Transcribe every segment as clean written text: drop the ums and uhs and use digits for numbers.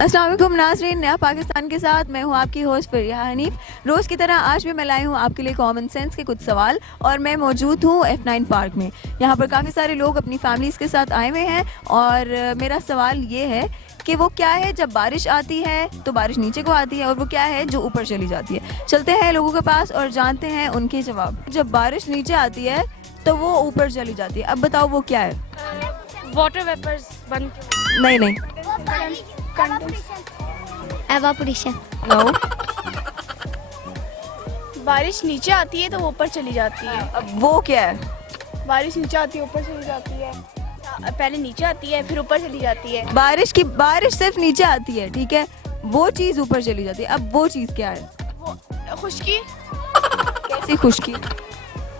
अस्सलाम वालेकुम नाज़रीन, नया पाकिस्तान के साथ मैं हूँ आपकी होस्ट फरिया हनीफ। रोज़ की तरह आज भी मैं लाई हूँ आपके लिए कॉमन सेंस के कुछ सवाल और मैं मौजूद हूँ F9 पार्क में। यहाँ पर काफ़ी सारे लोग अपनी फैमिलीज़ के साथ आए हुए हैं और मेरा सवाल ये है कि वो क्या है जब बारिश आती है तो बारिश नीचे को आती है और वो क्या है जो ऊपर चली जाती है। चलते हैं लोगों के पास और जानते हैं उनके जवाब। जब बारिश नीचे आती है तो वो ऊपर चली जाती है, अब बताओ वो क्या है? वाटर वेपर्स बन नहीं नहीं, एवापोरेशन। नो। बारिश नीचे आती है तो वो ऊपर चली जाती है। अब वो क्या है? बारिश नीचे आती है ऊपर चली जाती है। पहले नीचे आती है फिर ऊपर चली जाती है। बारिश सिर्फ नीचे आती है, ठीक है, वो चीज ऊपर चली जाती है। अब वो चीज क्या है? वो खुशकी। कैसी खुशकी?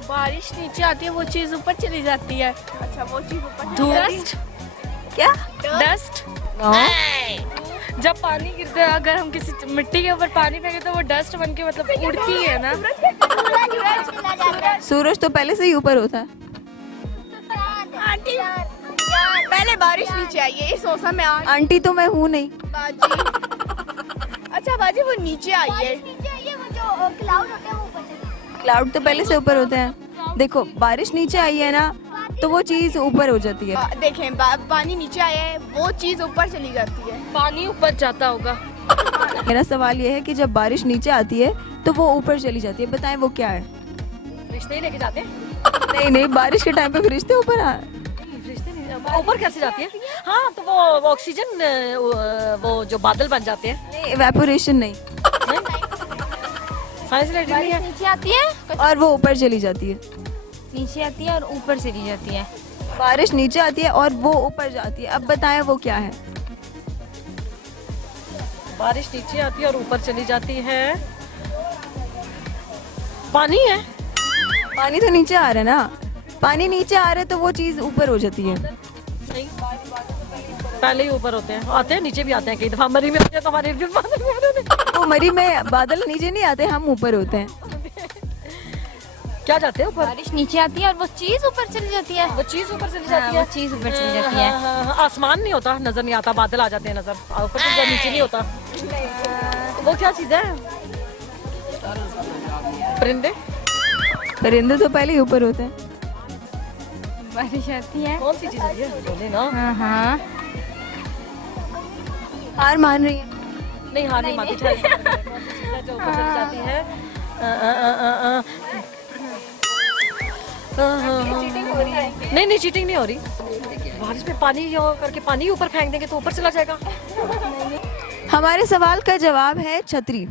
बारिश नीचे आती है वो चीज ऊपर चली जाती है। अच्छा वो चीज ऊपर डस्ट। क्या? डस्ट। नो। जब पानी गिरता है, अगर हम किसी मिट्टी के ऊपर पानी फेंके तो वो डस्ट बन के मतलब उड़ती है ना। सूरज तो पहले से ही ऊपर होता है। आंटी पहले बारिश नीचे आई है इस मौसम में। आंटी तो मैं हूँ नहीं। बाजी अच्छा बाजी वो नीचे आई है। क्लाउड तो पहले से ऊपर होते हैं। देखो बारिश नीचे आई है ना तो वो चीज ऊपर हो जाती है। देखें पानी नीचे आया है वो चीज ऊपर चली जाती है। पानी ऊपर जाता होगा। मेरा सवाल ये है कि जब बारिश नीचे आती है तो वो ऊपर चली जाती है, बताएं वो क्या है? रिश्ते ही लेके जाते हैं। नहीं नहीं, बारिश के टाइम पे फरिश्ते ऊपर ऊपर कैसे जाती है? हाँ तो वो ऑक्सीजन वो जो बादल बन जाते हैं। नहीं, इवेपोरेशन नहीं। नीचे आती है और वो ऊपर चली जाती है। नीचे आती है और ऊपर चली जाती है। बारिश नीचे आती है और वो ऊपर जाती है, अब बताएं वो क्या है? बारिश नीचे आती है और ऊपर चली जाती है। पानी है। पानी तो नीचे आ रहा है ना, पानी नीचे आ रहा है तो वो चीज ऊपर हो जाती है। नहीं पहले ही ऊपर होते हैं, आते हैं नीचे भी आते हैं। कई दफा मरी में आते हैं तो हमारे बादल में आते हैं। वो मरी में बादल नीचे नहीं आते, हम ऊपर होते हैं। क्या जाते हैं ऊपर? बारिश नीचे आती है और वो चीज ऊपर चली जाती है। वो चीज ऊपर चली जाती है। वो चीज ऊपर चली जाती है। हाँ, आसमान नहीं होता, नजर नहीं आता, बादल आ जाते हैं नजर। ऊपर तो नीचे नहीं होता। वो क्या चीज है? परिंदे। परिंदे तो पहले ही ऊपर होते हैं। बारिश आती है। कौन सी चीज है? बोले ना। हाँ हार मान रही है? नहीं हार नहीं मानती। कौन सी चीज है जो ऊपर चली जाती है? नहीं चीटिंग नहीं हो रही। बारिश में पानी करके पानी ऊपर फेंक देंगे तो ऊपर चला जाएगा। हमारे सवाल का जवाब है छतरी।